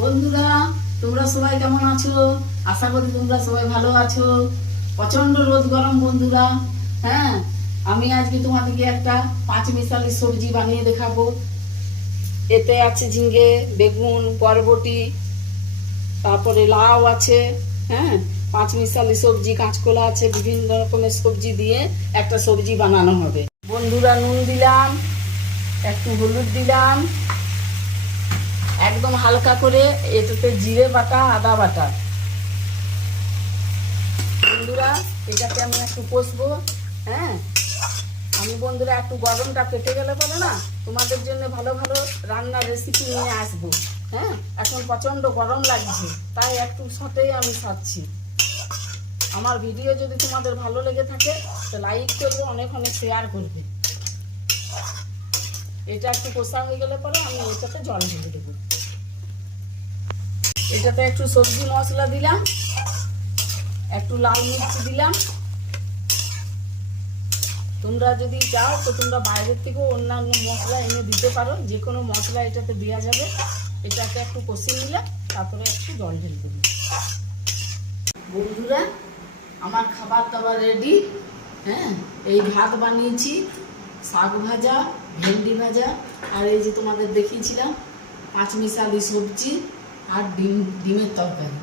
বন্ধুরা, তোমরা সবাই কেমন আছো? আশা করি তোমরা সবাই ভালো আছো। প্রচন্ড রোদ গরম বন্ধুরা। হ্যাঁ, আমি আজকে তোমাদেরকে একটা পাঁচ মিশালি সবজি বানিয়ে দেখাবো। এতে আছে ঝিঙ্গে, বেগুন, বরবটি, তারপরে লাউ আছে। হ্যাঁ, পাঁচ মিশালি সবজি, কাঁচকলা আছে, বিভিন্ন রকমের সবজি দিয়ে একটা সবজি বানানো হবে। বন্ধুরা, নুন দিলাম, একটু হলুদ দিলাম, একদম হালকা করে এটাতে জিরে বাটা, আদা বাটা। বন্ধুরা, এটাকে আমি একটু কষবো। হ্যাঁ, আমি বন্ধুরা একটু গরমটা কেটে গেলে বলো না, তোমাদের জন্য ভালো ভালো রান্নার রেসিপি নিয়ে আসবো। হ্যাঁ, এখন প্রচন্ড গরম লাগছে, তাই একটু সাথেই আমি খাচ্ছি। আমার ভিডিও যদি তোমাদের ভালো লেগে থাকে তো লাইক করবে, অনেক অনেক শেয়ার করবে। এটা একটু কষা হয়ে গেলে পরে আমি এটাতে জল ঢেলে দেবো। এটাতে একটু সবজি মশলা দিলাম, একটু লাল মির্চ দিলাম। তোমরা যদি চাও তো তোমরা বাইরের থেকেও অন্যান্য মশলা এনে দিতে পারো, যে কোনো মশলা এটাতে দেওয়া যাবে। এটাকে একটু কষিয়ে নিলে তারপরে একটু জল ঢেলে দেবো। বন্ধুরা, আমার খাবার দাবার রেডি। হ্যাঁ, এই ভাত বানিয়েছি, শাক ভাজা, ভেন্ডি ভাজা, আর এই যে তোমাদের দেখিয়েছিলাম পাঁচ মিশালি সবজি, আর ডিমের তরকারি।